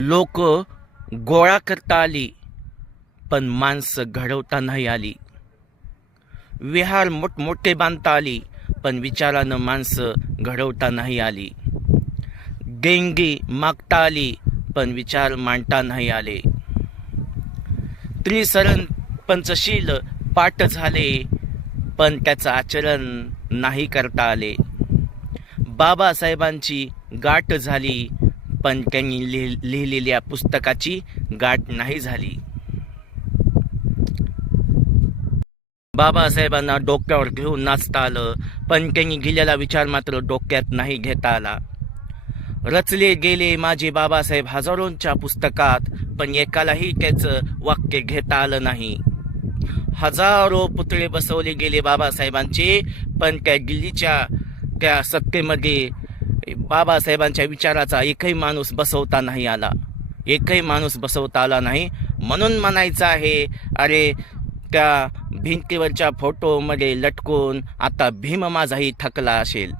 लोक गोळा करता आली, पण माणसं घडवता नाही आली. विहार मोठमोठे बांधता आली, पण विचारानं माणसं घडवता नाही आली. देणगी मागता आली, पण विचार मांडता नाही आले. त्रिसरण पंचशील पाठ झाले, पण त्याचं आचरण नाही करता आले. बाबासाहेबांची गाठ झाली, पण त्यांनी लिहिलेल्या पुस्तकाची गाठ नाही झाली. बाबासाहेबांना डोक्यावर घेऊन नाचता आलं, पण त्यांनी गेलेला विचार मात्र डोक्यात नाही घेता आला. रचले गेले माझे बाबासाहेब हजारोंच्या पुस्तकात, पण एकालाही त्याचं वाक्य घेता आलं नाही. हजारो पुतळे बसवले गेले बाबासाहेबांचे, पण त्या दिल्लीच्या त्या सत्तेमध्ये बाबासाहेबांच्या विचाराचा एकही माणूस बसवता नाही आला. एकही माणूस बसवता आला नाही. म्हणून म्हणायचं आहे, अरे त्या भिंतीवरच्या फोटोमध्ये लटकून आता भीम माझाही थकला असेल.